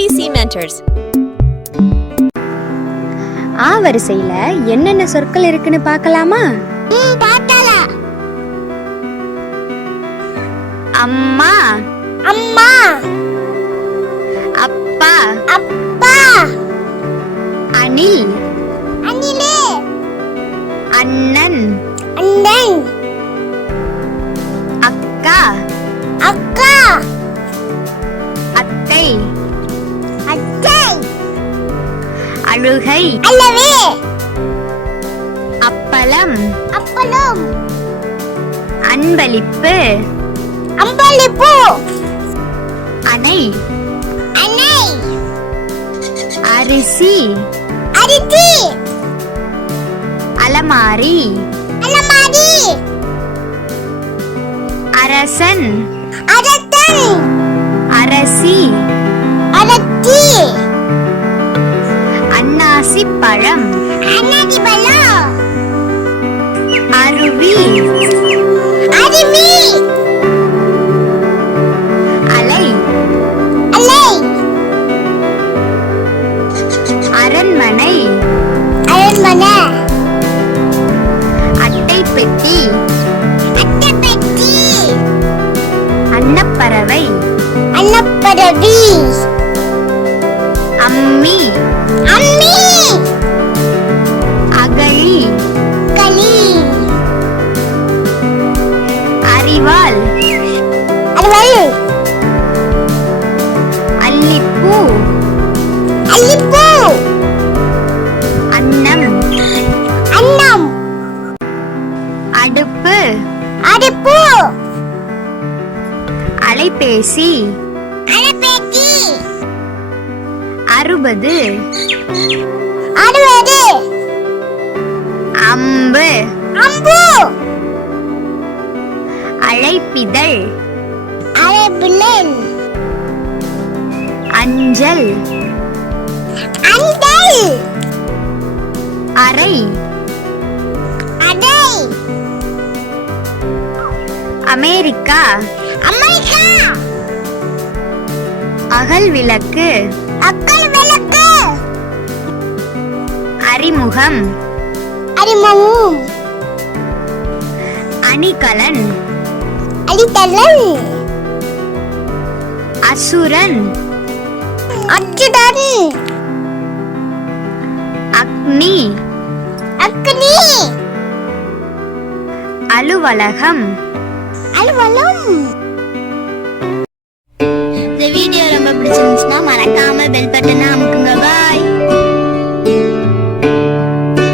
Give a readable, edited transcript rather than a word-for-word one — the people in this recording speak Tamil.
ABC Mentors. ஆ வரிசையில என்னென்ன சொற்கள் இருக்குன்னு பார்க்கலாமா? பார்க்கலாம். அம்மா, அம்மா. அப்பா, அப்பா. அணில், அணிலே. அண்ணன், அண்ணன். அக்கா, அக்கா. அத்தை, அத்தை. அழுகை, அல்லவே. அப்பளம், அப்பளம். அன்பளிப்பு, அம்பளிப்பு. அணை, அணை. அரிசி, அரிசி. அலமாரி, அலமாரி. அரசன், அரசன். அரசி, அரசி. அன்னாசி பழம், அன்னாசி பழம். அருவி, அருவி. அலை, அலை. அரண்மனை, அரண்மனை. அட்டை பெட்டி, அட்டைப்பெட்டி. அன்னப்பறவை, அன்னப்பறவை. அம்மி, அம்மி. அகழி, களி. அரிவாள், அரிவாள். அல்லிப்பூ, அல்லிப்பூ. அன்னம், அன்னம். அடுப்பு, அடுப்பு. அலைபேசி, அலைபேசி. 60, அறுபது. அம்பு, அம்பு. அழைப்பிதழ், அரைபிளன். அஞ்சல், அண்டல். அறை, அடை. America, America. அகல் விளக்கு, அக்கல் விளக்கு. அறிமுகம், அறிமுகம். அணிகலன், அடித்தலன். அசுரன், அச்சுடன். அக்னி, அக்னி. அலுவலகம். அலுவலம். இந்த வீடியோ ரொம்ப பிடிச்சிருந்துச்சுன்னா மறக்காம பெல் பட்டனை அமுக்குங்க.